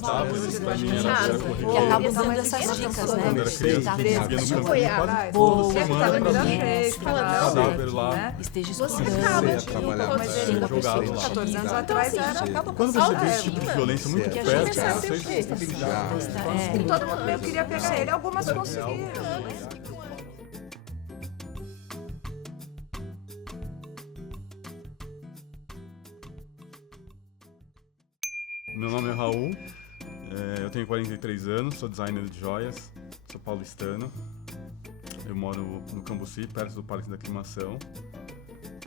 cadáveres, pra mim era Que corriqueiro. acabam dando essas dicas, né? Quando era criança, a gente via no campinho quase Boa. toda semana pra ver cadáver lá. Esteja Você estudando. acaba Você de trabalhar pode com ser da pessoa jogado lá. 14 anos Então, atrás assim, era acaba Quando você vê esse tipo de violência muito Que a perto, gente você sabe sente estabilidade. É. todo mundo meio queria pegar ele, algumas conseguiram. Meu nome é Raul, eu tenho 43 anos, sou designer de joias, sou paulistano. Eu moro no Cambuci, perto do Parque da Aclimação,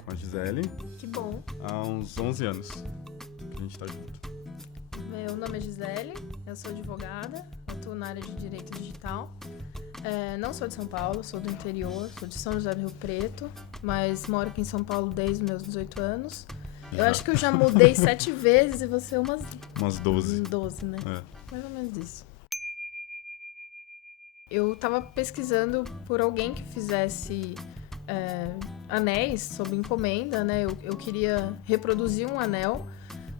com a Gisele, Que bom. há uns 11 anos que a gente tá junto. Meu nome é Gisele, eu sou advogada, atuo na área de direito digital. Não sou de São Paulo, sou do interior, sou de São José do Rio Preto, mas moro aqui em São Paulo desde os meus 18 anos. Eu acho que eu já mudei 7 vezes e você umas Umas 12. 12, né? É. Mais ou menos isso. Eu tava pesquisando por alguém que fizesse anéis sob encomenda, né? Eu queria reproduzir um anel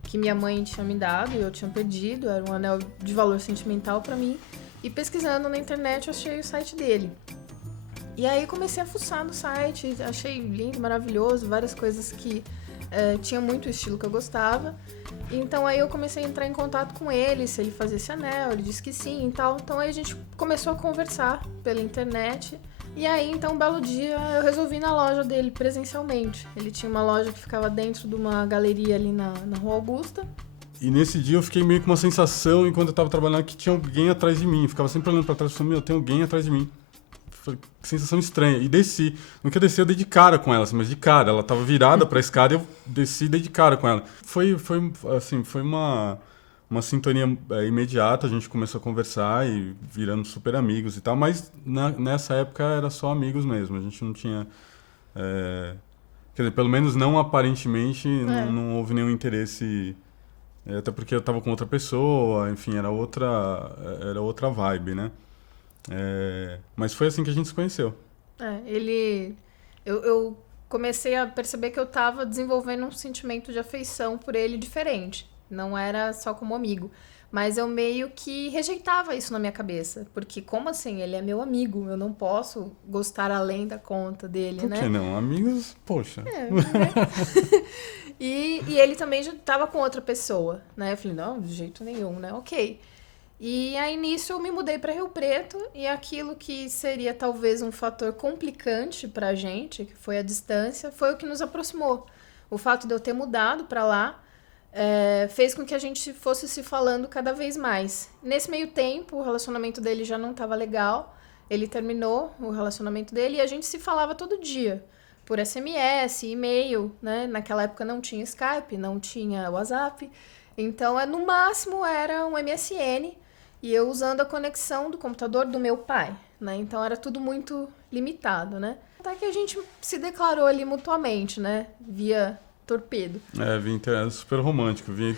que minha mãe tinha me dado e eu tinha perdido. Era um anel de valor sentimental pra mim. E pesquisando na internet eu achei o site dele. E aí comecei a fuçar no site, achei lindo, maravilhoso, várias coisas que tinha muito o estilo que eu gostava. Então aí eu comecei a entrar em contato com ele, se ele fazia esse anel, ele disse que sim e tal. Então aí a gente começou a conversar pela internet. E aí, então, um belo dia, eu resolvi ir na loja dele presencialmente. Ele tinha uma loja que ficava dentro de uma galeria ali na Rua Augusta. E nesse dia eu fiquei meio com uma sensação, enquanto eu tava trabalhando, que tinha alguém atrás de mim. Eu ficava sempre olhando pra trás e falando, meu, tem alguém atrás de mim. Falei, que sensação estranha. E desci. No que eu desci, eu dei de cara com ela, assim, mas de cara. Ela tava virada pra escada e eu desci e dei de cara com ela. Foi uma sintonia imediata. A gente começou a conversar e virando super amigos e tal. Mas nessa época era só amigos mesmo. A gente não tinha... quer dizer, pelo menos não aparentemente, não houve nenhum interesse... até porque eu tava com outra pessoa, enfim, era outra vibe, né? Mas foi assim que a gente se conheceu. Eu comecei a perceber que eu tava desenvolvendo um sentimento de afeição por ele diferente. Não era só como amigo. Mas eu meio que rejeitava isso na minha cabeça. Porque como assim? Ele é meu amigo. Eu não posso gostar além da conta dele, Por né? que não? Amigos, poxa. Né? E ele também já tava com outra pessoa, né? Eu falei, não, de jeito nenhum, né? Ok. E aí, nisso, eu me mudei para Rio Preto e aquilo que seria talvez um fator complicante pra gente, que foi a distância, foi o que nos aproximou. O fato de eu ter mudado para lá fez com que a gente fosse se falando cada vez mais. Nesse meio tempo, o relacionamento dele já não estava legal, ele terminou o relacionamento dele e a gente se falava todo dia, por SMS, e-mail, né? Naquela época não tinha Skype, não tinha WhatsApp, então no máximo era um MSN, e eu usando a conexão do computador do meu pai, né? Então era tudo muito limitado, né? Até que a gente se declarou ali mutuamente, né? Via torpedo. Era super romântico, via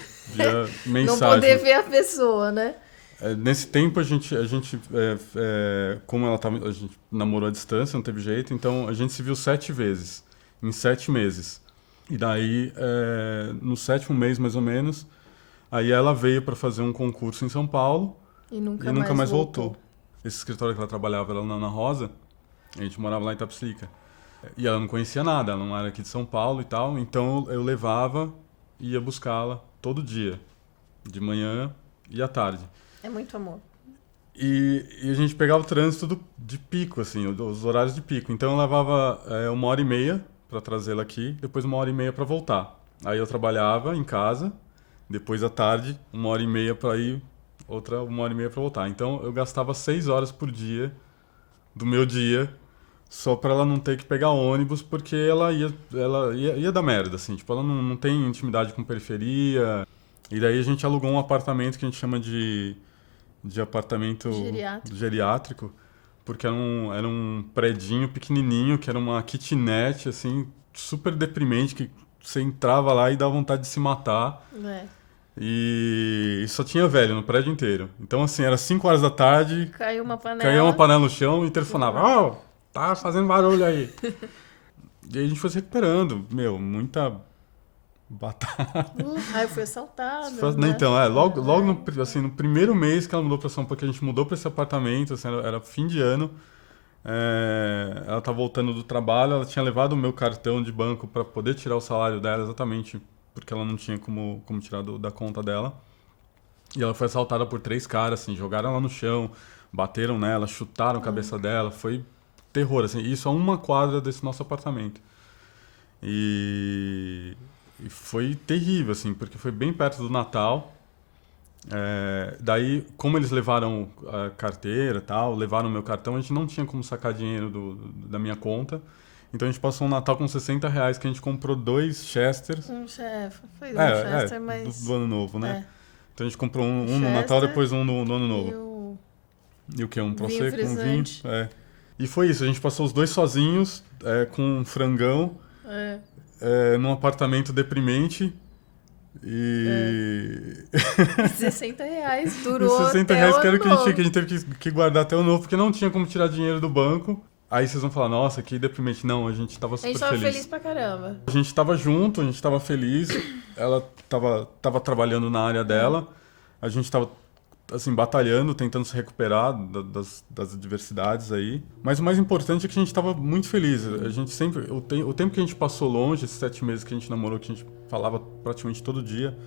mensagem. Não poder ver a pessoa, né? Nesse tempo a gente como a gente namorou à distância, não teve jeito, então a gente se viu 7 vezes, em 7 meses. E daí, no 7º mês mais ou menos, aí ela veio para fazer um concurso em São Paulo E nunca nunca mais voltou. voltou. Esse escritório que ela trabalhava era na Ana Rosa, a gente morava lá em Itapecerica. E ela não conhecia nada, ela não era aqui de São Paulo e tal, então eu levava e ia buscá-la todo dia, de manhã e à tarde. É muito amor. E a gente pegava o trânsito de pico, assim, os horários de pico. Então eu levava 1h30 para trazê-la aqui, depois 1h30 para voltar. Aí eu trabalhava em casa, depois à tarde, 1h30 para ir, outra 1h30 para voltar. Então eu gastava 6 horas por dia do meu dia só para ela não ter que pegar ônibus, porque ela ia dar merda, assim. Tipo, ela não tem intimidade com periferia. E daí a gente alugou um apartamento que a gente chama de apartamento geriátrico, porque era um predinho pequenininho, que era uma kitnet, assim, super deprimente, que você entrava lá e dava vontade de se matar. E só tinha velho no prédio inteiro. Então, assim, era 5 horas da tarde, Caiu uma panela no chão e telefonava, tá fazendo barulho aí. E aí a gente foi se recuperando, batata. Aí eu fui assaltada. Então, logo no primeiro mês que ela mudou pra São Paulo, que a gente mudou pra esse apartamento, assim, era fim de ano, ela tá voltando do trabalho, ela tinha levado o meu cartão de banco pra poder tirar o salário dela, exatamente porque ela não tinha como tirar da conta dela. E ela foi assaltada por 3 caras, assim, jogaram ela no chão, bateram nela, chutaram a cabeça dela, foi terror, assim, isso a 1 quadra desse nosso apartamento. E foi terrível, assim, porque foi bem perto do Natal. Daí, como eles levaram a carteira e tal, levaram o meu cartão, a gente não tinha como sacar dinheiro da minha conta. Então a gente passou um Natal com R$60, que a gente comprou 2 Chesters. Foi um Chester, mas... do Ano Novo, né? Então a gente comprou um no Chester, Natal, depois um no Ano Novo. E o quê? Um Prosecco, um vinho. E foi isso, a gente passou os 2 sozinhos, com um frangão, num apartamento deprimente. E... R$60 durou R$60 até o que era o Ano que Novo. a gente teve que guardar até o novo, porque não tinha como tirar dinheiro do banco. Aí vocês vão falar, nossa, que deprimente. Não, a gente tava super A gente tava feliz. feliz pra caramba. A gente tava junto, a gente tava feliz. Ela tava trabalhando na área dela. A gente tava, assim, batalhando, tentando se recuperar das adversidades aí. Mas o mais importante é que a gente tava muito feliz. A gente sempre... O tempo que a gente passou longe, esses 7 meses que a gente namorou, que a gente falava praticamente todo dia.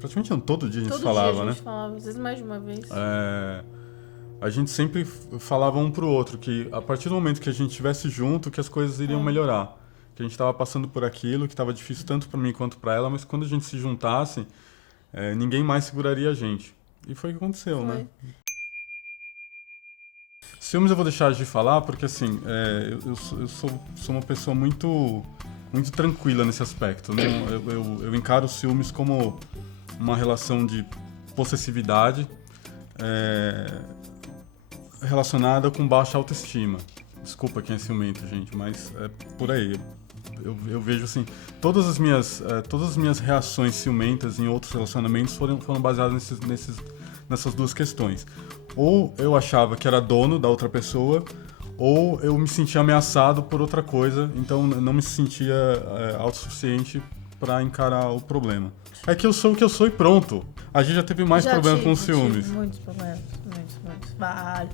Praticamente não, todo dia a gente falava, dia a né? gente falava, às vezes mais de uma vez. A gente sempre falava um pro outro que a partir do momento que a gente estivesse junto, que as coisas iriam melhorar. Que a gente tava passando por aquilo, que tava difícil tanto para mim quanto para ela, mas quando a gente se juntasse, ninguém mais seguraria a gente. E foi o que aconteceu, né? Ciúmes eu vou deixar de falar, porque assim, eu sou uma pessoa muito tranquila nesse aspecto. Né? Eu encaro os ciúmes como uma relação de possessividade, relacionada com baixa autoestima. Desculpa quem é ciumento, gente, mas é por aí. Eu vejo assim, todas as minhas reações ciumentas em outros relacionamentos foram baseadas nessas 2 questões. Ou eu achava que era dono da outra pessoa, ou eu me sentia ameaçado por outra coisa, então não me sentia autossuficiente para encarar o problema. É que eu sou o que eu sou e pronto. A gente já teve mais problemas com os ciúmes. Muitos problemas, muitos. Vale.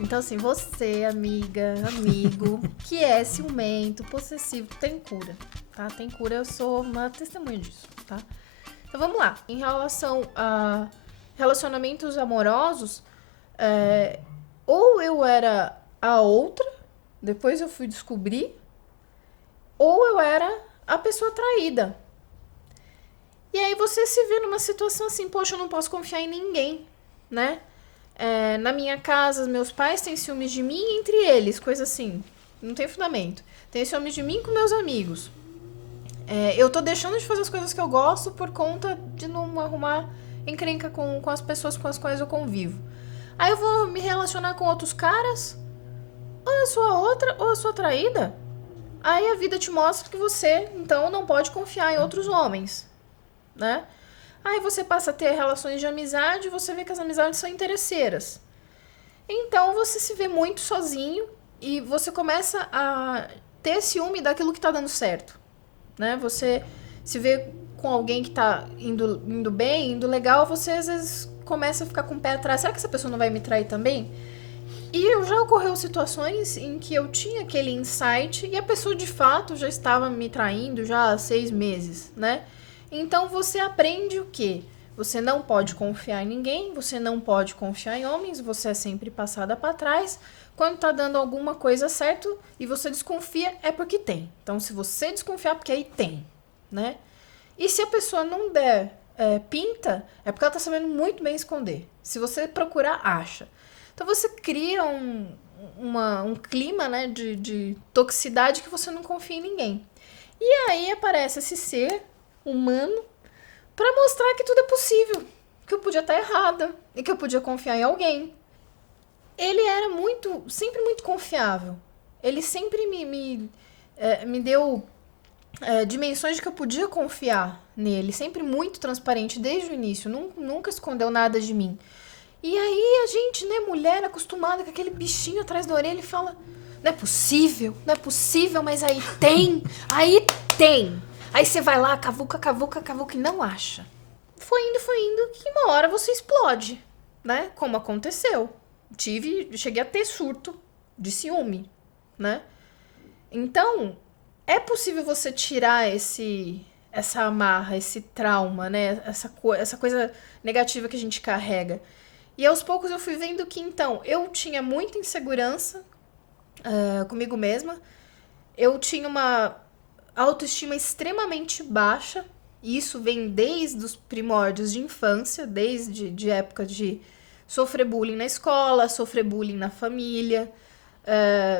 Então, assim, você, amiga, amigo, que é ciumento, possessivo, tem cura, tá? Tem cura, eu sou uma testemunha disso, tá? Então, vamos lá. Em relação a relacionamentos amorosos, ou eu era a outra, depois eu fui descobrir, ou eu era a pessoa traída. E aí você se vê numa situação assim, poxa, eu não posso confiar em ninguém, né? Na minha casa, meus pais têm ciúmes de mim entre eles, coisa assim. Não tem fundamento. Tem ciúmes de mim com meus amigos. Eu tô deixando de fazer as coisas que eu gosto por conta de não arrumar encrenca com as pessoas com as quais eu convivo. Aí eu vou me relacionar com outros caras, ou eu sou a outra, ou eu sou a traída. Aí a vida te mostra que você, então, não pode confiar em outros homens, né? Aí você passa a ter relações de amizade e você vê que as amizades são interesseiras. Então você se vê muito sozinho e você começa a ter ciúme daquilo que tá dando certo, né? Você se vê com alguém que tá indo bem, indo legal, você às vezes começa a ficar com o pé atrás. Será que essa pessoa não vai me trair também? E já ocorreu situações em que eu tinha aquele insight e a pessoa de fato já estava me traindo já há 6 meses, né? Então você aprende o quê? Você não pode confiar em ninguém, você não pode confiar em homens, você é sempre passada para trás. Quando tá dando alguma coisa certo e você desconfia, é porque tem. Então se você desconfiar, porque aí tem, né? E se a pessoa não der pinta, é porque ela tá sabendo muito bem esconder. Se você procurar, acha. Então você cria um clima, né, de toxicidade que você não confia em ninguém. E aí aparece esse ser humano para mostrar que tudo é possível, que eu podia estar errada e que eu podia confiar em alguém. Ele era sempre muito confiável. Ele sempre me deu dimensões de que eu podia confiar nele, sempre muito transparente desde o início, nunca escondeu nada de mim. E aí a gente, né, mulher acostumada com aquele bichinho atrás da orelha e fala, não é possível, mas aí tem. Aí você vai lá, cavuca e não acha. Foi indo, que uma hora você explode, né? Como aconteceu. Cheguei a ter surto de ciúme, né? Então, é possível você tirar essa amarra, esse trauma, né? Essa coisa negativa que a gente carrega. E aos poucos eu fui vendo que, então, eu tinha muita insegurança comigo mesma. Eu tinha uma autoestima extremamente baixa. E isso vem desde os primórdios de infância, desde de época de sofrer bullying na escola, sofrer bullying na família.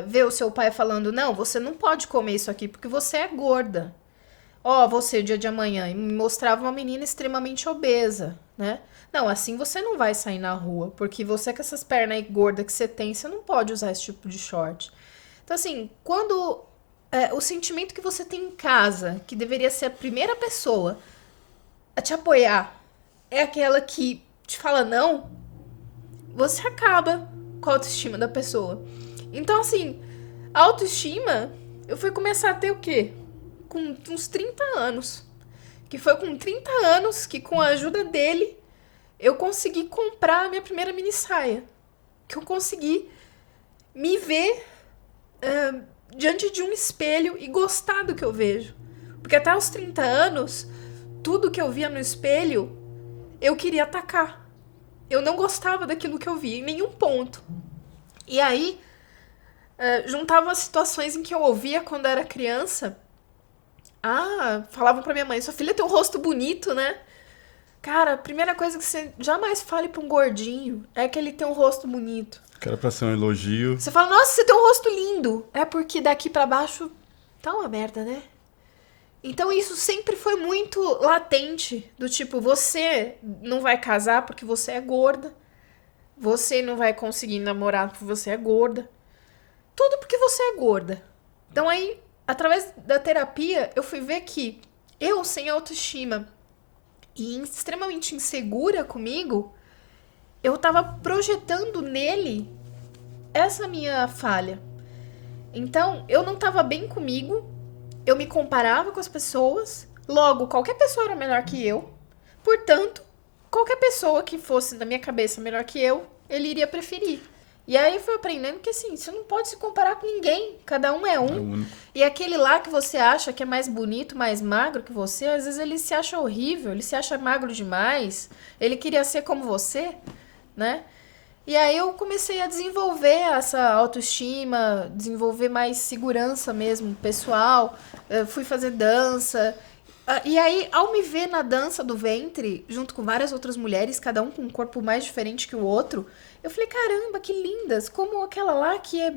Ver o seu pai falando, não, você não pode comer isso aqui porque você é gorda. Você, dia de amanhã, e me mostrava uma menina extremamente obesa, né? Não, assim você não vai sair na rua, porque você com essas pernas aí gordas que você tem, você não pode usar esse tipo de short. Então, assim, quando o sentimento que você tem em casa, que deveria ser a primeira pessoa a te apoiar, é aquela que te fala não, você acaba com a autoestima da pessoa. Então, assim, a autoestima, eu fui começar a ter o quê? Com uns 30 anos. Que foi com 30 anos que, com a ajuda dele, eu consegui comprar a minha primeira mini saia. Que eu consegui me ver diante de um espelho e gostar do que eu vejo. Porque até os 30 anos, tudo que eu via no espelho, eu queria atacar. Eu não gostava daquilo que eu via, em nenhum ponto. E aí, juntava as situações em que eu ouvia quando era criança. Falavam pra minha mãe, sua filha tem um rosto bonito, né? Cara, a primeira coisa que você jamais fale pra um gordinho é que ele tem um rosto bonito. Que era pra ser um elogio. Você fala, nossa, você tem um rosto lindo. É porque daqui pra baixo tá uma merda, né? Então isso sempre foi muito latente. Do tipo, você não vai casar porque você é gorda. Você não vai conseguir namorar porque você é gorda. Tudo porque você é gorda. Então aí, através da terapia, eu fui ver que eu, sem autoestima e extremamente insegura comigo, eu tava projetando nele essa minha falha. Então, eu não tava bem comigo, eu me comparava com as pessoas, logo, qualquer pessoa era melhor que eu, portanto, qualquer pessoa que fosse na minha cabeça melhor que eu, ele iria preferir. E aí eu fui aprendendo que, assim, você não pode se comparar com ninguém. Cada um é um. É único. E aquele lá que você acha que é mais bonito, mais magro que você, às vezes ele se acha horrível, ele se acha magro demais. Ele queria ser como você, né? E aí eu comecei a desenvolver essa autoestima, desenvolver mais segurança mesmo, pessoal. Eu fui fazer dança. E aí, ao me ver na dança do ventre, junto com várias outras mulheres, cada um com um corpo mais diferente que o outro, eu falei, caramba, que lindas, como aquela lá que é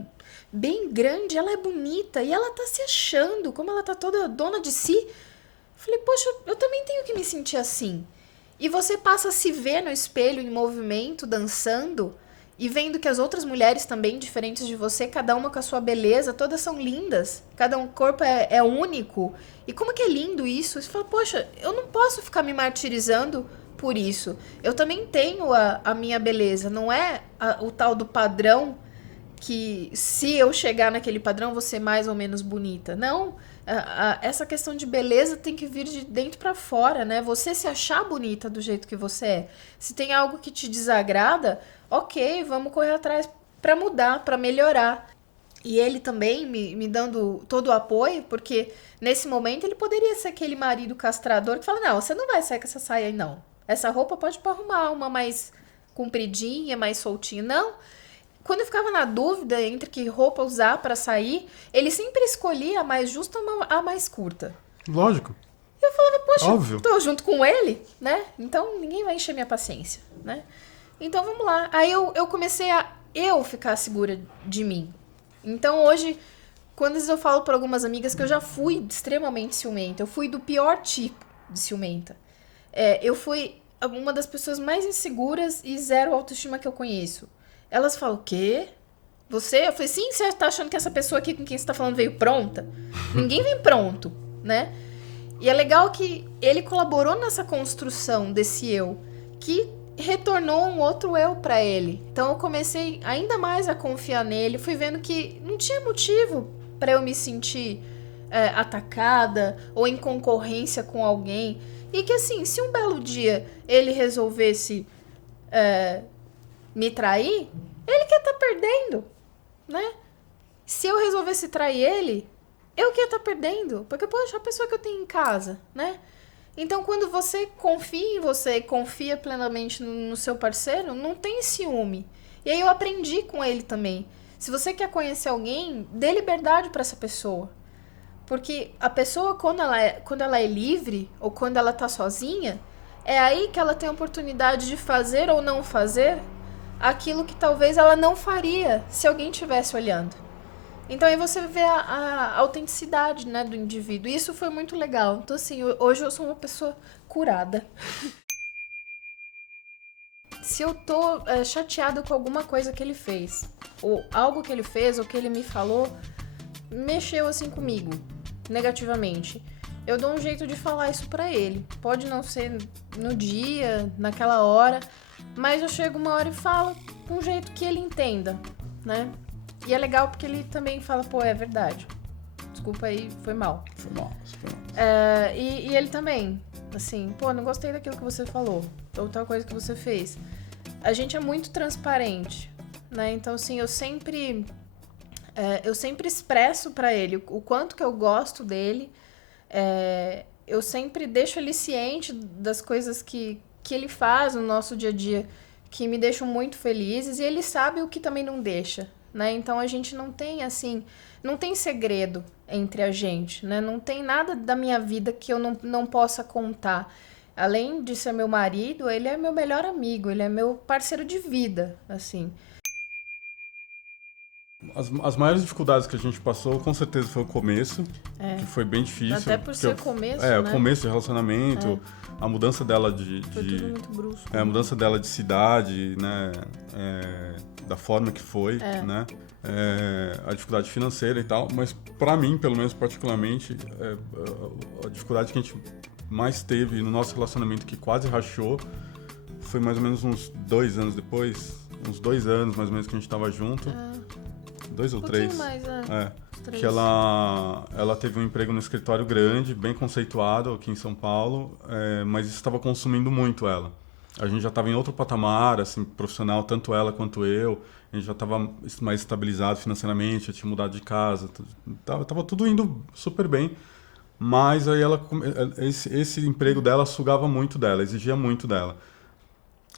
bem grande, ela é bonita, e ela tá se achando, como ela tá toda dona de si. Eu falei, poxa, eu também tenho que me sentir assim. E você passa a se ver no espelho, em movimento, dançando, e vendo que as outras mulheres também, diferentes de você, cada uma com a sua beleza, todas são lindas, cada um corpo é único. E como que é lindo isso? Você fala, poxa, eu não posso ficar me martirizando por isso. Eu também tenho a minha beleza, não é o tal do padrão que se eu chegar naquele padrão eu vou ser mais ou menos bonita. Não, essa questão de beleza tem que vir de dentro pra fora, né? Você se achar bonita do jeito que você é. Se tem algo que te desagrada, ok, vamos correr atrás pra mudar, pra melhorar. E ele também me dando todo o apoio, porque nesse momento ele poderia ser aquele marido castrador que fala, não, você não vai sair com essa saia aí, não. Essa roupa pode arrumar uma mais compridinha, mais soltinha. Não. Quando eu ficava na dúvida entre que roupa usar pra sair, ele sempre escolhia a mais justa ou a mais curta. Lógico. Eu falava, poxa, óbvio. Tô junto com ele, né? Então ninguém vai encher minha paciência, né? Então vamos lá. Aí eu comecei a ficar segura de mim. Então hoje, quando eu falo para algumas amigas que eu já fui extremamente ciumenta, eu fui do pior tipo de ciumenta. Eu fui uma das pessoas mais inseguras e zero autoestima que eu conheço. Elas falam, o quê? Você? Eu falei, sim, você tá achando que essa pessoa aqui com quem você tá falando veio pronta? Ninguém vem pronto, né? E é legal que ele colaborou nessa construção desse eu, que retornou um outro eu pra ele. Então eu comecei ainda mais a confiar nele, fui vendo que não tinha motivo pra eu me sentir atacada ou em concorrência com alguém. E que assim, se um belo dia ele resolvesse me trair, ele que ia estar perdendo, né? Se eu resolvesse trair ele, eu que ia estar perdendo. Porque, poxa, a pessoa que eu tenho em casa, né? Então, quando você confia em você e confia plenamente no seu parceiro, não tem ciúme. E aí eu aprendi com ele também. Se você quer conhecer alguém, dê liberdade para essa pessoa. Porque a pessoa, quando ela é livre, ou quando ela tá sozinha, é aí que ela tem a oportunidade de fazer ou não fazer aquilo que talvez ela não faria se alguém estivesse olhando. Então aí você vê a autenticidade, né, do indivíduo. E isso foi muito legal. Então assim, hoje eu sou uma pessoa curada. Se eu tô chateada com alguma coisa que ele fez, ou algo que ele fez, ou que ele me falou, mexeu assim comigo, negativamente, eu dou um jeito de falar isso pra ele. Pode não ser no dia, naquela hora, mas eu chego uma hora e falo com um jeito que ele entenda, né? E é legal porque ele também fala, pô, é verdade. Desculpa aí, foi mal. Foi mal. E ele também, assim, pô, não gostei daquilo que você falou, ou tal coisa que você fez. A gente é muito transparente, né? Então, assim, eu sempre expresso pra ele o quanto que eu gosto dele. Eu sempre deixo ele ciente das coisas que ele faz no nosso dia a dia, que me deixam muito felizes, e ele sabe o que também não deixa, né? Então, a gente não tem, assim, não tem segredo entre a gente, né? Não tem nada da minha vida que eu não possa contar. Além de ser meu marido, ele é meu melhor amigo, ele é meu parceiro de vida, assim. As maiores dificuldades que a gente passou, com certeza, foi o começo, que foi bem difícil. Até por ser começo, né? O começo de relacionamento, a mudança dela Foi tudo muito brusco. a mudança dela de cidade, né? Da forma que foi, né? A dificuldade financeira e tal, mas pra mim, pelo menos particularmente, a dificuldade que a gente mais teve no nosso relacionamento, que quase rachou, foi mais ou menos uns 2 anos depois, uns 2 anos mais ou menos que a gente tava junto. 2 ou 3. Mais, 3. Que ela teve um emprego no escritório grande, bem conceituado aqui em São Paulo, mas isso estava consumindo muito ela. A gente já estava em outro patamar, assim, profissional, tanto ela quanto eu. A gente já estava mais estabilizado financeiramente, já tinha mudado de casa, tava tudo indo super bem. Mas aí esse emprego dela sugava muito dela, exigia muito dela.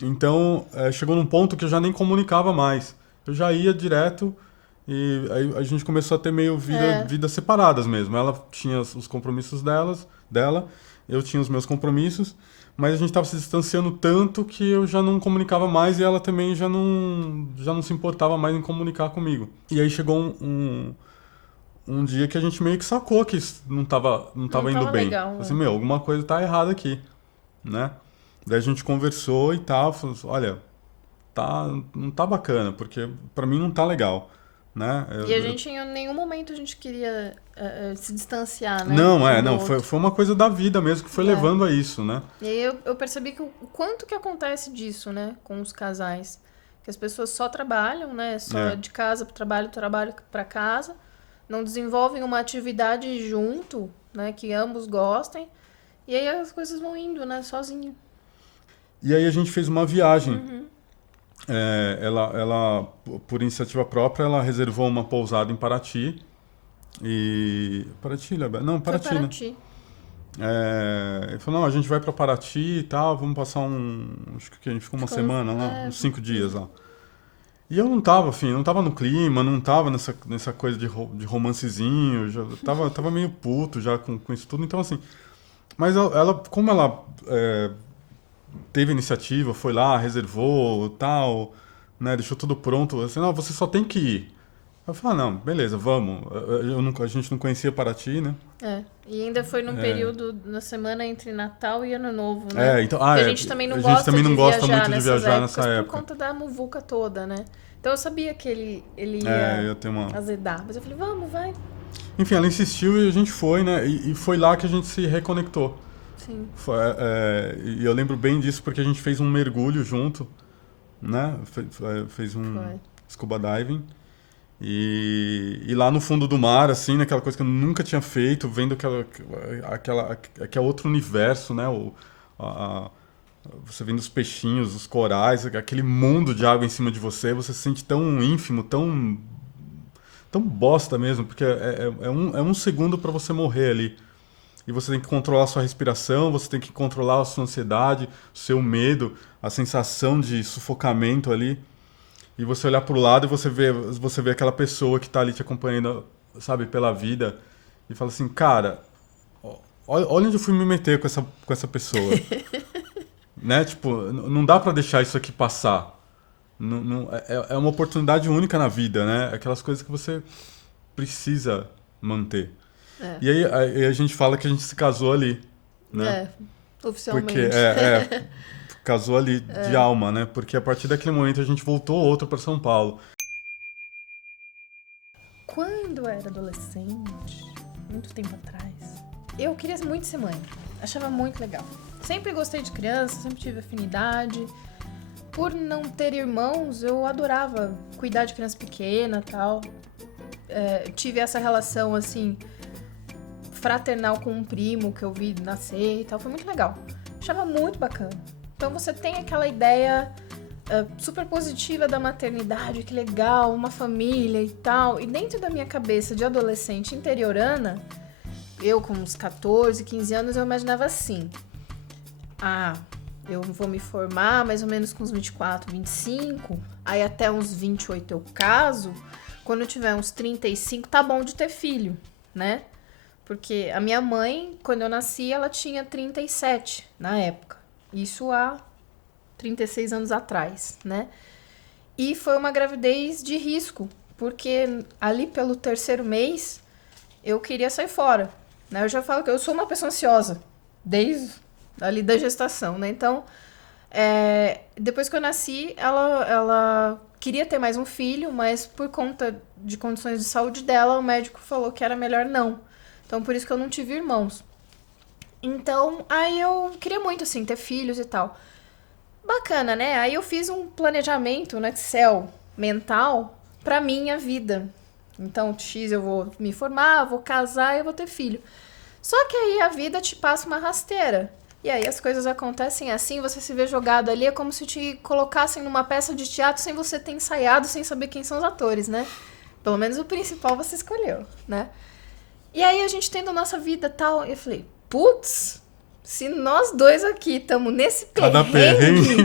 Então, chegou num ponto que eu já nem comunicava mais. Eu já ia direto e aí a gente começou a ter meio vidas separadas mesmo. Ela tinha os compromissos dela, eu tinha os meus compromissos, mas a gente estava se distanciando tanto que eu já não comunicava mais e ela também já não se importava mais em comunicar comigo. E aí chegou um dia que a gente meio que sacou que isso não tava indo bem. Legal, assim, alguma coisa tá errada aqui, né? Daí a gente conversou e tal, falou assim, olha, não tá bacana, porque pra mim não tá legal, né? E a gente em nenhum momento a gente queria se distanciar, né? Não, foi uma coisa da vida mesmo que foi levando a isso, né? E aí eu percebi que o quanto que acontece disso, né, com os casais. Que as pessoas só trabalham, né, só de casa pro trabalho pra casa, não desenvolvem uma atividade junto, né, que ambos gostem, e aí as coisas vão indo, né, sozinho. E aí a gente fez uma viagem. Ela, por iniciativa própria, ela reservou uma pousada em Paraty. Paraty, né? Não, Paraty, Foi Paraty. Né? Ele falou, não, a gente vai pra Paraty e tal, vamos passar acho que a gente ficou uma semana lá, uns 5 dias lá. E eu não tava, não tava no clima, não tava nessa coisa de romancezinho, já tava meio puto já com isso tudo, então assim... Mas como ela teve iniciativa, foi lá, reservou, tal, né, deixou tudo pronto, assim, não, você só tem que ir. Eu falei, não, beleza, vamos. A gente não conhecia Paraty, né? E ainda foi num período, na semana entre Natal e Ano Novo, né? Então, a gente também não gosta muito de viajar nessa época. Por conta da muvuca toda, né? Então eu sabia que ele ia azedar. Mas eu falei, vamos, vai. Enfim, ela insistiu e a gente foi, né? E foi lá que a gente se reconectou. Sim. E eu lembro bem disso porque a gente fez um mergulho junto, né? Fez um scuba diving. E lá no fundo do mar, assim, naquela coisa que eu nunca tinha feito, vendo que é outro universo, né? Você vendo os peixinhos, os corais, aquele mundo de água em cima de você, você se sente tão ínfimo, tão bosta mesmo, porque é um segundo para você morrer ali. E você tem que controlar a sua respiração, você tem que controlar a sua ansiedade, o seu medo, a sensação de sufocamento ali. E você olhar pro lado e você vê aquela pessoa que tá ali te acompanhando, sabe, pela vida. E fala assim, cara, olha onde eu fui me meter com essa pessoa. Né? Tipo, não dá pra deixar isso aqui passar. É uma oportunidade única na vida, né? Aquelas coisas que você precisa manter. E aí a gente fala que a gente se casou ali, né? Oficialmente. Porque casou ali de alma, né? Porque a partir daquele momento a gente voltou outro para São Paulo. Quando eu era adolescente, muito tempo atrás, eu queria muito ser mãe. Achava muito legal. Sempre gostei de criança, sempre tive afinidade. Por não ter irmãos, eu adorava cuidar de criança pequena e tal. Tive essa relação, assim, fraternal com um primo que eu vi nascer e tal. Foi muito legal. Achava muito bacana. Então você tem aquela ideia super positiva da maternidade, que legal, uma família e tal. E dentro da minha cabeça de adolescente interiorana, eu com uns 14, 15 anos, eu imaginava assim. Eu vou me formar mais ou menos com uns 24, 25. Aí até uns 28 eu caso. Quando eu tiver uns 35, tá bom de ter filho, né? Porque a minha mãe, quando eu nasci, ela tinha 37 na época. Isso há 36 anos atrás, né? E foi uma gravidez de risco, porque ali pelo 3º mês eu queria sair fora, né? Eu já falo que eu sou uma pessoa ansiosa, desde ali da gestação, né? Então, depois que eu nasci, ela queria ter mais um filho, mas por conta de condições de saúde dela, o médico falou que era melhor não. Então, por isso que eu não tive irmãos. Então, aí eu queria muito, assim, ter filhos e tal. Bacana, né? Aí eu fiz um planejamento no Excel mental pra minha vida. Então, eu vou me formar, vou casar e eu vou ter filho. Só que aí a vida te passa uma rasteira. E aí as coisas acontecem assim, você se vê jogado ali, é como se te colocassem numa peça de teatro sem você ter ensaiado, sem saber quem são os atores, né? Pelo menos o principal você escolheu, né? E aí a gente tendo a nossa vida e tal, eu falei, putz, se nós dois aqui estamos nesse perrengue,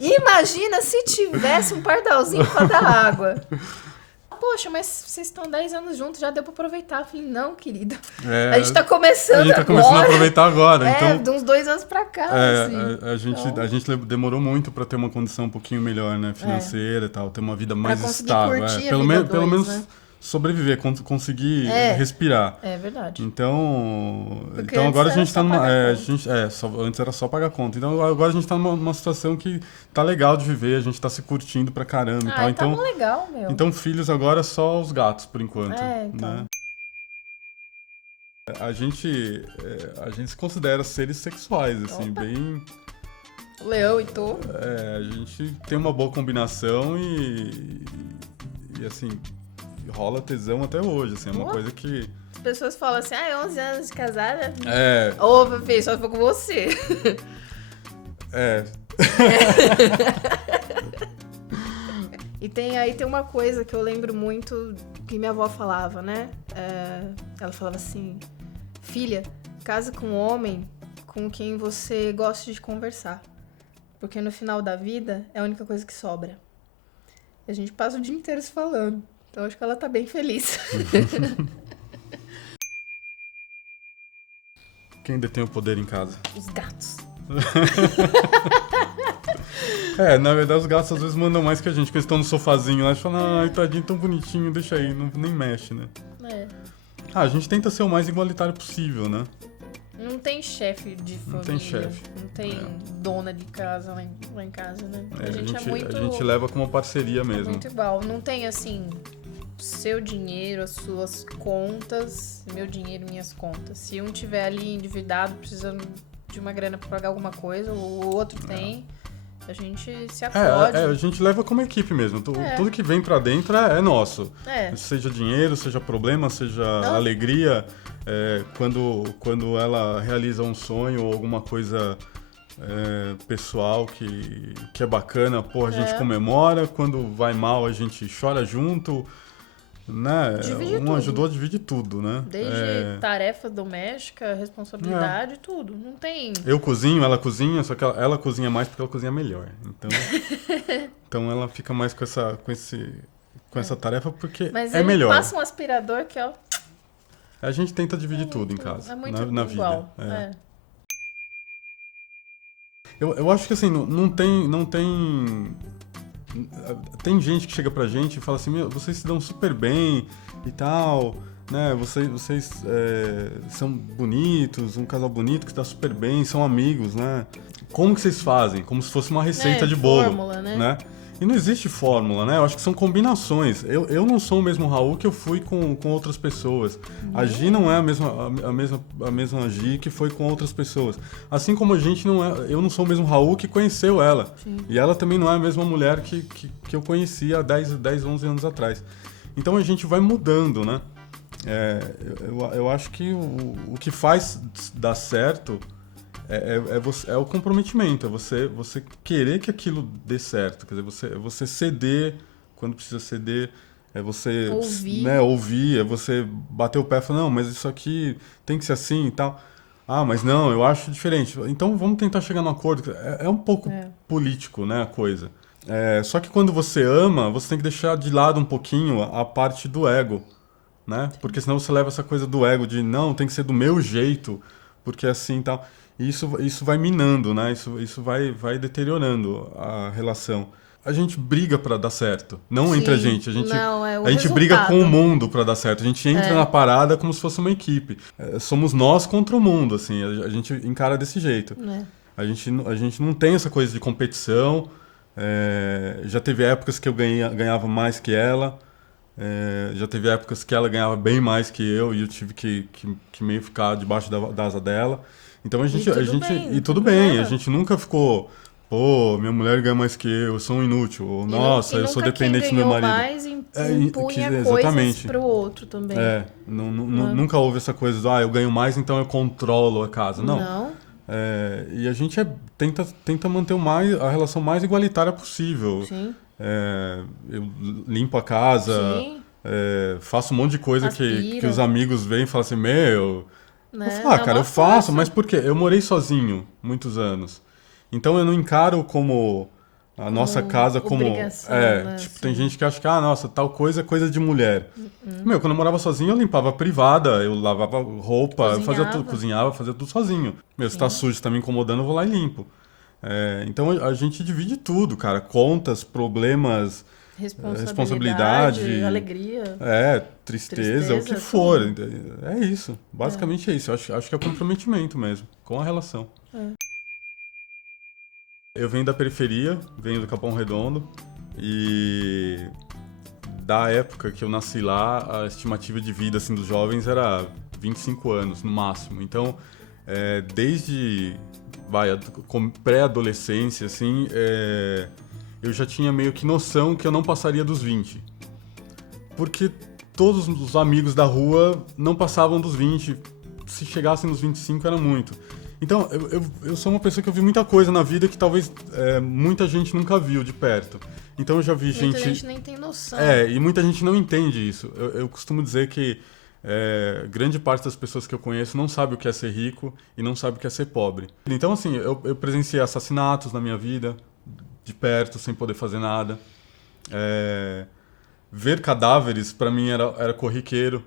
imagina se tivesse um pardalzinho pra dar água. Poxa, mas vocês estão 10 anos juntos, já deu pra aproveitar. Eu falei, não, querida. A gente tá começando agora. A gente tá começando a aproveitar agora. Então, de uns 2 anos pra cá, assim. A gente demorou muito pra ter uma condição um pouquinho melhor, né? Financeira e tal, ter uma vida mais estável. Pelo menos né? Sobreviver, conseguir respirar. É verdade. Então agora a gente tá numa... antes era só pagar conta. Então agora a gente tá numa situação que tá legal de viver, a gente tá se curtindo pra caramba e tal. Então, tá legal, meu. Então filhos agora só os gatos, por enquanto. Então. Né? A gente se considera seres sexuais, assim, bem... Leão e touro. A gente tem uma boa combinação e assim... rola tesão até hoje, assim, é uma coisa que... As pessoas falam assim, 11 anos de casada. Meu filho, só se for com você. E tem uma coisa que eu lembro muito que minha avó falava, né? Ela falava assim, filha, casa com um homem com quem você goste de conversar. Porque no final da vida é a única coisa que sobra. E a gente passa o dia inteiro se falando. Então, acho que ela tá bem feliz. Quem detém o poder em casa? Os gatos. Na verdade, os gatos às vezes mandam mais que a gente. Porque eles estão no sofazinho lá e falam, ai, tadinho, tão bonitinho, deixa aí, nem mexe, né? A gente tenta ser o mais igualitário possível, né? Não tem chefe de família. Não tem chefe. Não tem dona de casa lá em casa, né? A gente leva como uma parceria mesmo. Muito igual. Não tem, assim... seu dinheiro, as suas contas, meu dinheiro, minhas contas. Se um tiver ali endividado, precisando de uma grana para pagar alguma coisa, o outro tem. A gente se acode. A gente leva como equipe mesmo. É. Tudo que vem pra dentro é nosso. É. Seja dinheiro, seja problema, seja alegria. Quando ela realiza um sonho ou alguma coisa pessoal que é bacana, pô, a gente comemora. Quando vai mal, a gente chora junto. Né? Divide Um tudo. ajudou a dividir tudo, né? Desde tarefa doméstica, responsabilidade, tudo. Não tem... Eu cozinho, ela cozinha, só que ela cozinha mais porque ela cozinha melhor. Então ela fica mais com essa tarefa porque Mas é ele melhor. passa um aspirador que, ó... A gente tenta dividir tudo em casa, É muito na vida. igual. Eu acho que assim, não tem... Tem gente que chega pra gente e fala assim, meu, vocês se dão super bem e tal, né? Vocês são bonitos, um casal bonito que tá super bem, são amigos, né? Como que vocês fazem? Como se fosse uma receita de bolo, fórmula, né? E não existe fórmula, né? Eu acho que são combinações. Eu não sou o mesmo Raul que eu fui com outras pessoas. A Gi não é a mesma Gi que foi com outras pessoas. Assim como eu não sou o mesmo Raul que conheceu ela. Sim. E ela também não é a mesma mulher que eu conhecia há 10, 11 anos atrás. Então a gente vai mudando, né? Eu acho que o que faz dar certo é o comprometimento, é você querer que aquilo dê certo, quer dizer, você ceder quando precisa ceder, é você ouvir, né, ouvir, é você bater o pé e falar, não, mas isso aqui tem que ser assim e tal. Ah, mas não, eu acho diferente. Então vamos tentar chegar num acordo. É um pouco político, né, a coisa. Só que quando você ama, você tem que deixar de lado um pouquinho a parte do ego, né? Porque senão você leva essa coisa do ego de, não, tem que ser do meu jeito, porque é assim e tal. E isso vai minando, né? Isso vai deteriorando a relação. A gente briga pra dar certo, não entre a gente. A gente briga com o mundo pra dar certo. A gente entra na parada como se fosse uma equipe. Somos nós contra o mundo, assim. A gente encara desse jeito. A gente não tem essa coisa de competição. Já teve épocas que eu ganhava mais que ela. Já teve épocas que ela ganhava bem mais que eu e eu tive que meio ficar debaixo da asa dela. Então tudo bem, a gente nunca ficou, pô, minha mulher ganha mais que eu sou um inútil, ou nossa, eu sou dependente do meu marido. Mais impunha coisas pro outro também. Nunca houve essa coisa de, eu ganho mais, então eu controlo a casa. Não. E a gente tenta manter a relação mais igualitária possível. Sim. Eu limpo a casa, faço um monte de coisa que os amigos veem e falam assim, meu... Eu falo, cara, eu faço, mas por quê? Eu morei sozinho muitos anos. Então eu não encaro como a nossa casa como... né? Tem gente que acha que, nossa, tal coisa é coisa de mulher. Meu, quando eu morava sozinho, eu limpava a privada, eu lavava roupa, eu fazia tudo, cozinhava, fazia tudo sozinho. Meu, se tá sujo, se tá me incomodando, eu vou lá e limpo. Então a gente divide tudo, cara. Contas, problemas... responsabilidade, alegria, tristeza, o que for. É isso. Basicamente é isso. Acho que é comprometimento mesmo com a relação. Eu venho da periferia, venho do Capão Redondo e da época que eu nasci lá, a estimativa de vida assim, dos jovens era 25 anos no máximo. Então, desde pré-adolescência, assim, eu já tinha meio que noção que eu não passaria dos 20. Porque todos os amigos da rua não passavam dos 20. Se chegassem nos 25 era muito. Então, eu sou uma pessoa que eu vi muita coisa na vida que talvez muita gente nunca viu de perto. Então eu já vi gente... Muita gente nem tem noção. E muita gente não entende isso. Eu costumo dizer que grande parte das pessoas que eu conheço não sabe o que é ser rico e não sabe o que é ser pobre. Então, assim, eu presenciei assassinatos na minha vida, de perto, sem poder fazer nada. Ver cadáveres, para mim, era corriqueiro.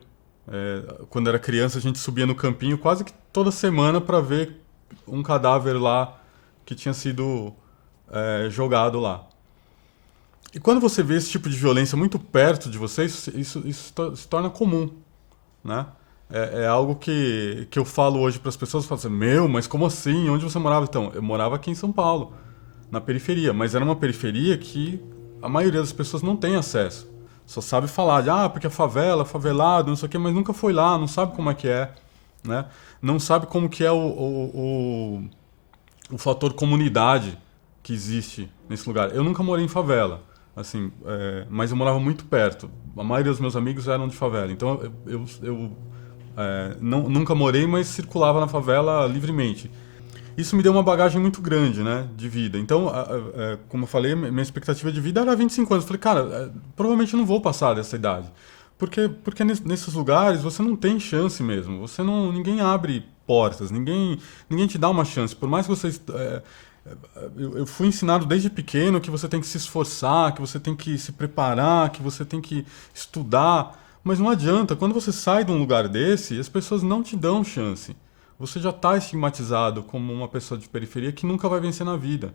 Quando era criança, a gente subia no campinho quase que toda semana para ver um cadáver lá que tinha sido jogado lá. E quando você vê esse tipo de violência muito perto de você, isso se torna comum, né? É algo que eu falo hoje para as pessoas, falam assim, mas como assim? Onde você morava? Então, eu morava aqui em São Paulo, na periferia, mas era uma periferia que a maioria das pessoas não tem acesso. Só sabe falar de, porque é favela, favelado, não sei o quê, mas nunca foi lá, não sabe como é que é, né? Não sabe como que é o fator comunidade que existe nesse lugar. Eu nunca morei em favela, assim, mas eu morava muito perto. A maioria dos meus amigos eram de favela, então nunca morei, mas circulava na favela livremente. Isso me deu uma bagagem muito grande, né, de vida. Então, como eu falei, minha expectativa de vida era 25 anos. Eu falei, cara, provavelmente eu não vou passar dessa idade. Porque nesses lugares você não tem chance mesmo. Ninguém abre portas, ninguém te dá uma chance. Por mais que você... eu fui ensinado desde pequeno que você tem que se esforçar, que você tem que se preparar, que você tem que estudar. Mas não adianta. Quando você sai de um lugar desse, as pessoas não te dão chance. Você já está estigmatizado como uma pessoa de periferia que nunca vai vencer na vida.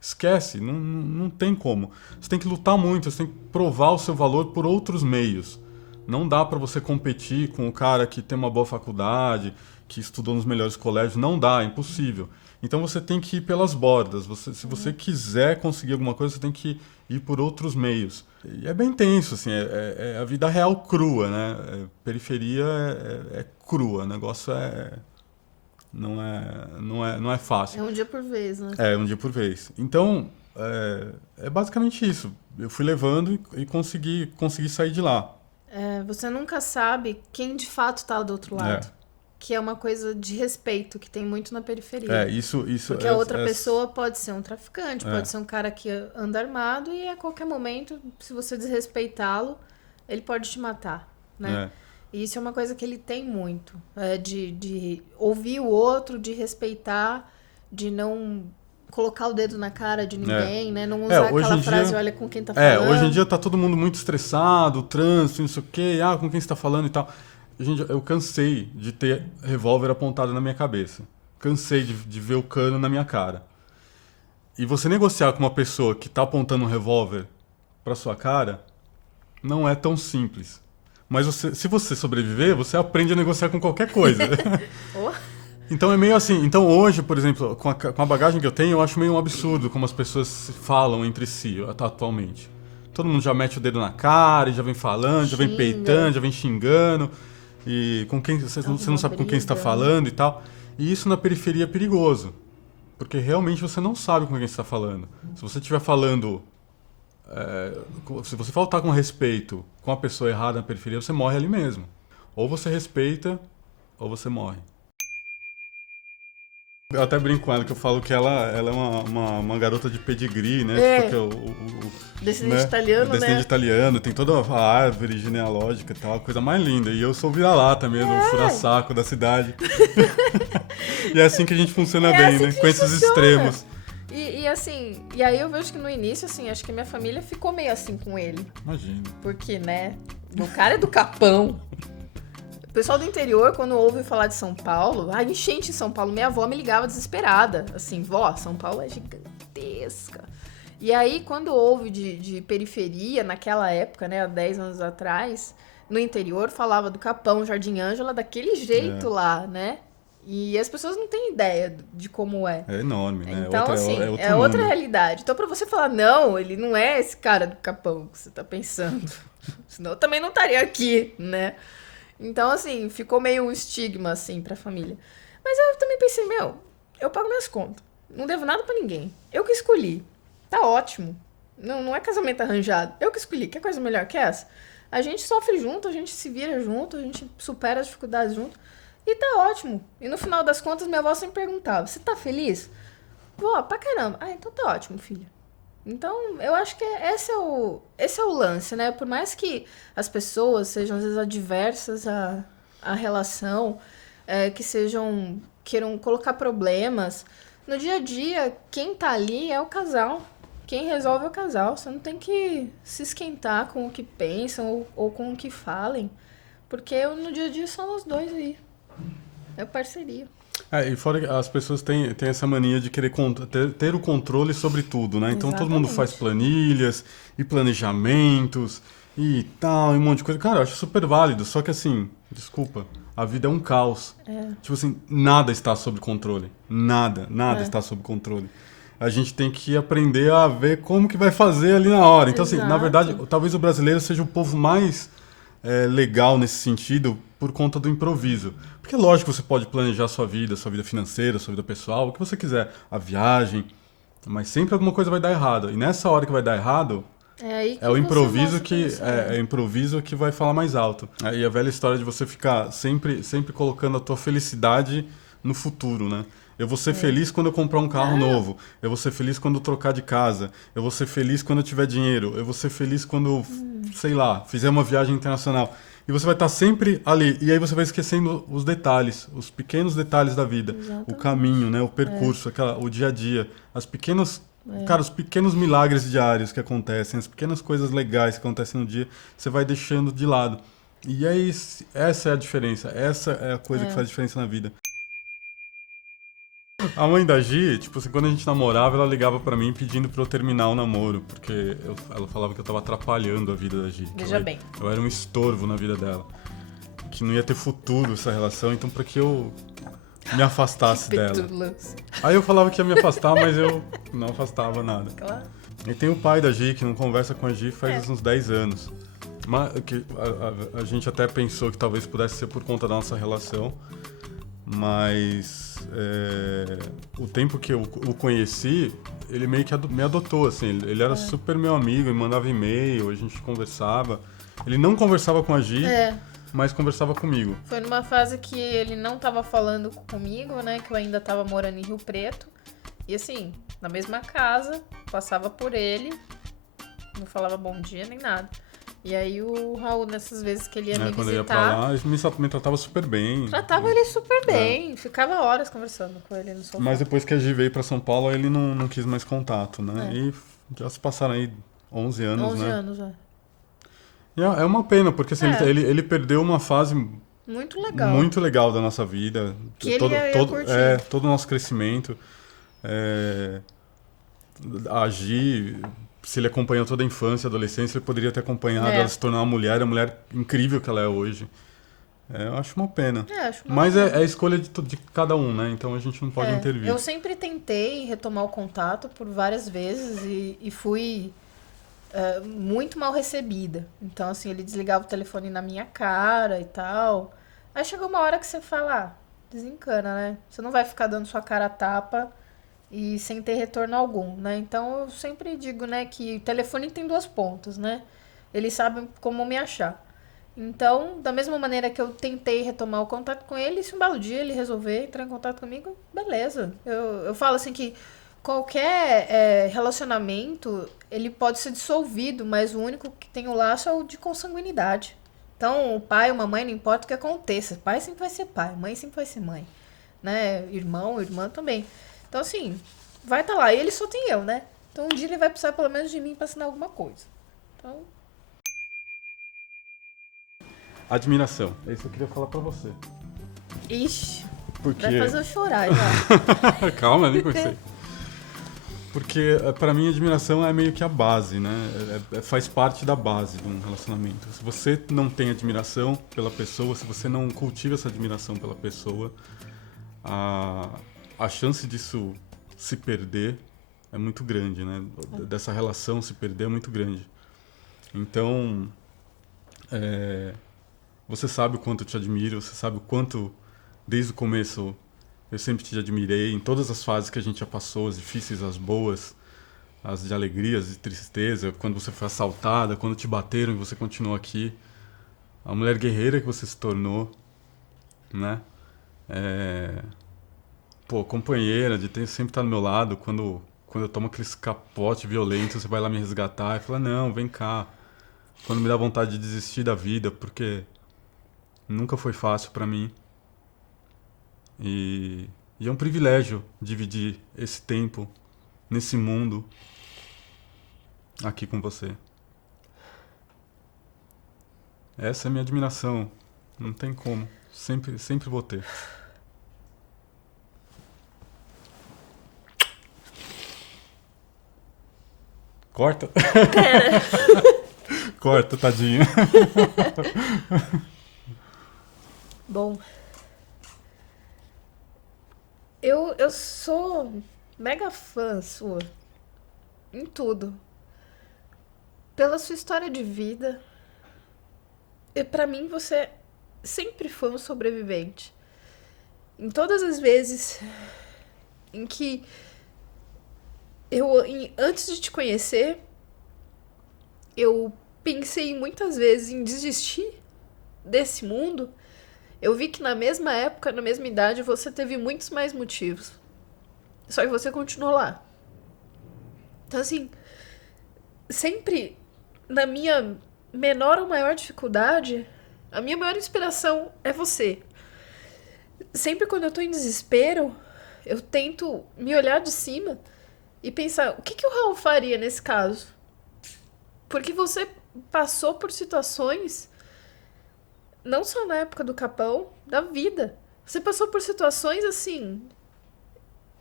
Esquece, não tem como. Você tem que lutar muito, você tem que provar o seu valor por outros meios. Não dá para você competir com o cara que tem uma boa faculdade, que estudou nos melhores colégios. Não dá, é impossível. Então você tem que ir pelas bordas. Se você quiser conseguir alguma coisa, você tem que ir por outros meios. E é bem tenso, assim, é a vida real crua, né? Periferia é crua, o negócio não é fácil. É um dia por vez, né? É, um dia por vez. Então, é basicamente isso. Eu fui levando e consegui sair de lá. Você nunca sabe quem de fato está do outro lado. Que é uma coisa de respeito, que tem muito na periferia. Isso porque a outra pessoa pode ser um traficante, pode ser um cara que anda armado e a qualquer momento, se você desrespeitá-lo, ele pode te matar, né? E isso é uma coisa que ele tem muito. De ouvir o outro, de respeitar, de não colocar o dedo na cara de ninguém, né? Não usar aquela frase, olha com quem tá falando. Hoje em dia tá todo mundo muito estressado, trânsito, não sei o quê, com quem você tá falando e tal. Gente, eu cansei de ter revólver apontado na minha cabeça. Cansei de ver o cano na minha cara. E você negociar com uma pessoa que tá apontando um revólver pra sua cara, não é tão simples. Mas se você sobreviver, você aprende a negociar com qualquer coisa. Então é meio assim. Então hoje, por exemplo, com a bagagem que eu tenho, eu acho meio um absurdo como as pessoas falam entre si atualmente. Todo mundo já mete o dedo na cara, e já vem falando, já vem peitando, já vem xingando. E com quem você não sabe com quem você está falando e tal. E isso na periferia é perigoso. Porque realmente você não sabe com quem você está falando. Se você estiver falando... se você faltar com respeito com a pessoa errada na periferia, você morre ali mesmo. Ou você respeita, ou você morre. Eu até brinco com ela, que eu falo que ela é uma garota de pedigree, né? Porque descendente italiano, né? Descendente italiano, tem toda a árvore genealógica e tal, a coisa mais linda. E eu sou vira-lata mesmo, fura-saco da cidade. E é assim que a gente funciona bem, né? Com esses extremos. E assim, e aí eu vejo que no início, assim, acho que minha família ficou meio assim com ele. Imagina. Porque, né, o cara é do Capão. O pessoal do interior, quando ouve falar de São Paulo, enchente em São Paulo, minha avó me ligava desesperada. Assim, vó, São Paulo é gigantesca. E aí, quando ouve de periferia, naquela época, né, há 10 anos atrás, no interior, falava do Capão, Jardim Ângela, daquele jeito lá, né? E as pessoas não têm ideia de como é. É enorme, né? Então, é outra realidade. Então, pra você falar, não, ele não é esse cara do Capão que você tá pensando. Senão eu também não estaria aqui, né? Então, assim, ficou meio um estigma, assim, pra família. Mas eu também pensei, eu pago minhas contas. Não devo nada pra ninguém. Eu que escolhi. Tá ótimo. Não é casamento arranjado. Eu que escolhi. Quer coisa melhor que essa? A gente sofre junto, a gente se vira junto, a gente supera as dificuldades junto. E tá ótimo. E no final das contas, minha avó sempre perguntava, você tá feliz? Vó, pra caramba. Então tá ótimo, filha. Então, eu acho que esse é o lance, né? Por mais que as pessoas sejam, às vezes, adversas à relação, que queiram colocar problemas, no dia a dia, quem tá ali é o casal. Quem resolve é o casal. Você não tem que se esquentar com o que pensam ou com o que falem, porque no dia a dia são nós dois aí. É parceria. E fora que as pessoas têm essa mania de querer ter o controle sobre tudo, né? Então todo mundo faz planilhas e planejamentos e tal, e um monte de coisa. Cara, eu acho super válido, só que assim, desculpa, a vida é um caos. Tipo assim, nada está sob controle. Nada está sob controle. A gente tem que aprender a ver como que vai fazer ali na hora. Então, assim, na verdade, talvez o brasileiro seja o povo mais legal nesse sentido por conta do improviso. Porque, lógico, você pode planejar sua vida financeira, sua vida pessoal, o que você quiser. A viagem, Mas sempre alguma coisa vai dar errado. E nessa hora que vai dar errado, É aí que é o você improviso mostra que quem você é o improviso que vai falar mais alto. E a velha história de você ficar sempre colocando a tua felicidade no futuro, né? Eu vou ser feliz quando eu comprar um carro novo. Eu vou ser feliz quando eu trocar de casa. Eu vou ser feliz quando eu tiver dinheiro. Eu vou ser feliz quando eu, sei lá, fizer uma viagem internacional. E você vai estar sempre ali. E aí você vai esquecendo os detalhes, os pequenos detalhes da vida. Exatamente. O caminho, né? O percurso, o dia a dia. As pequenas... Cara, os pequenos milagres diários que acontecem, as pequenas coisas legais que acontecem no dia, você vai deixando de lado. E aí, essa é a diferença. Essa é a coisa que faz diferença na vida. A mãe da Gi, tipo assim, quando a gente namorava, ela ligava pra mim pedindo pra eu terminar o namoro, porque ela falava que eu tava atrapalhando a vida da Gi. Veja bem. Eu era um estorvo na vida dela. Que não ia ter futuro essa relação, então pra que eu me afastasse dela. Petulância. Aí eu falava que ia me afastar, mas eu não afastava nada. Claro. E tem o pai da Gi, que não conversa com a Gi faz uns 10 anos. Mas, a gente até pensou que talvez pudesse ser por conta da nossa relação, mas o tempo que eu o conheci, ele meio que me adotou, assim. Ele era super meu amigo, me mandava e-mail, a gente conversava. Ele não conversava com a Gi, mas conversava comigo. Foi numa fase que ele não tava falando comigo, né? Que eu ainda tava morando em Rio Preto. E assim, na mesma casa, passava por ele, não falava bom dia nem nada. E aí o Raul, nessas vezes que ele ia me Quando eu ia pra visitar, lá, ele me tratava super bem. tratava ele super bem. Ficava horas conversando com ele no sofá. Mas depois que a Gi veio pra São Paulo, ele não quis mais contato, né? E já se passaram aí 11 anos, 11 né? anos, E é uma pena, porque assim, ele perdeu uma fase muito legal. muito legal da nossa vida. Que ele ia curtir. Todo o nosso crescimento. A Gi, se ele acompanhou toda a infância, adolescência, ele poderia ter acompanhado ela se tornar uma mulher, a mulher incrível que ela é hoje. Eu acho uma pena. Mas é a escolha de cada um, né? Então a gente não pode intervir. Eu sempre tentei retomar o contato por várias vezes e fui muito mal recebida. Então, assim, ele desligava o telefone na minha cara e tal. Aí chegou uma hora que você fala, desencana, né? Você não vai ficar dando sua cara a tapa e sem ter retorno algum, né? Então, eu sempre digo, né, que o telefone tem duas pontas, né? Eles sabem como me achar. Então, da mesma maneira que eu tentei retomar o contato com ele, se um belo dia ele resolver entrar em contato comigo, beleza. Eu falo assim que qualquer relacionamento, ele pode ser dissolvido, mas o único que tem o laço é o de consanguinidade. Então, o pai ou a mãe, não importa o que aconteça. Pai sempre vai ser pai, mãe sempre vai ser mãe. Né? Irmão, irmã também. Então, assim, vai estar lá. E ele só tem eu, né? Então, um dia ele vai precisar pelo menos de mim pra assinar alguma coisa. Então... Admiração. É isso que eu queria falar pra você. Ixi, Porque... vai fazer eu chorar já. Calma, nem comecei. Porque, pra mim, a admiração é meio que a base, né? Faz parte da base de um relacionamento. Se você não tem admiração pela pessoa, se você não cultiva essa admiração pela pessoa, a chance disso se perder é muito grande, né? Dessa relação se perder é muito grande. Então, você sabe o quanto eu te admiro, você sabe o quanto, desde o começo, eu sempre te admirei em todas as fases que a gente já passou, as difíceis, as boas, as de alegria, as de tristeza, quando você foi assaltada, quando te bateram e você continuou aqui. A mulher guerreira que você se tornou, né? Companheira, de sempre estar do meu lado, quando eu tomo aquele capote violento, você vai lá me resgatar e fala, não, vem cá. Quando me dá vontade de desistir da vida, porque nunca foi fácil pra mim. E é um privilégio dividir esse tempo nesse mundo aqui com você. Essa é a minha admiração. Não tem como. Sempre vou ter. Corta? Corta, tadinha. Bom... Eu sou mega fã sua, em tudo. Pela sua história de vida. E pra mim, você sempre foi um sobrevivente. Em todas as vezes em que Antes de te conhecer, eu pensei muitas vezes em desistir desse mundo. Eu vi que na mesma época, na mesma idade, você teve muitos mais motivos. Só que você continuou lá. Então, assim, sempre na minha menor ou maior dificuldade, a minha maior inspiração é você. Sempre quando eu tô em desespero, eu tento me olhar de cima e pensar, o que o Raul faria nesse caso? Porque você passou por situações, não só na época do Capão, da vida. Você passou por situações, assim,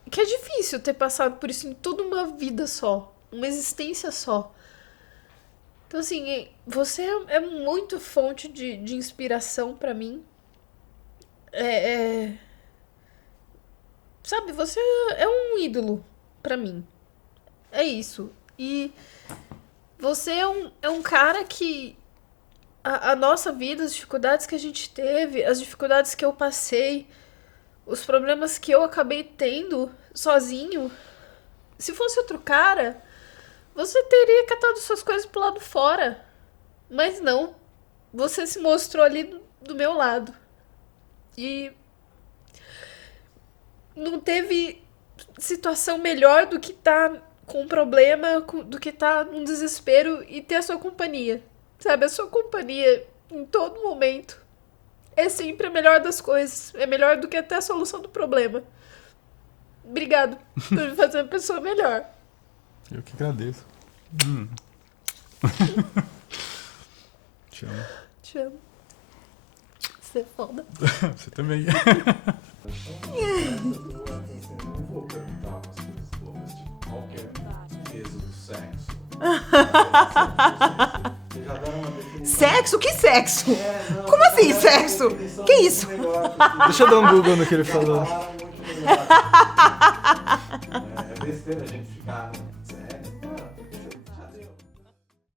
que é difícil ter passado por isso em toda uma vida só, uma existência só. Então, assim, você é muito fonte de inspiração pra mim. Sabe, você é um ídolo pra mim. É isso. E você é um cara que a nossa vida, as dificuldades que a gente teve, as dificuldades que eu passei, os problemas que eu acabei tendo sozinho, se fosse outro cara, você teria catado suas coisas pro lado fora. Mas não. Você se mostrou ali do meu lado. E não teve situação melhor do que tá com um problema, do que tá num desespero e ter a sua companhia. Sabe, a sua companhia em todo momento é sempre a melhor das coisas. É melhor do que até a solução do problema. Obrigado por me fazer uma pessoa melhor. Eu que agradeço. Te amo. Te amo. Você é foda. Você também. Não vou perguntar umas coisas bobas, tipo, qual que é o peso do sexo? Vocês já deram uma definição. Sexo? Que sexo? Não, Como assim, já deram uma sexo? definição Que muito isso? melhor, porque Deixa eu dar um Google no que ele já falou. falaram muito melhor. É besteira a gente ficar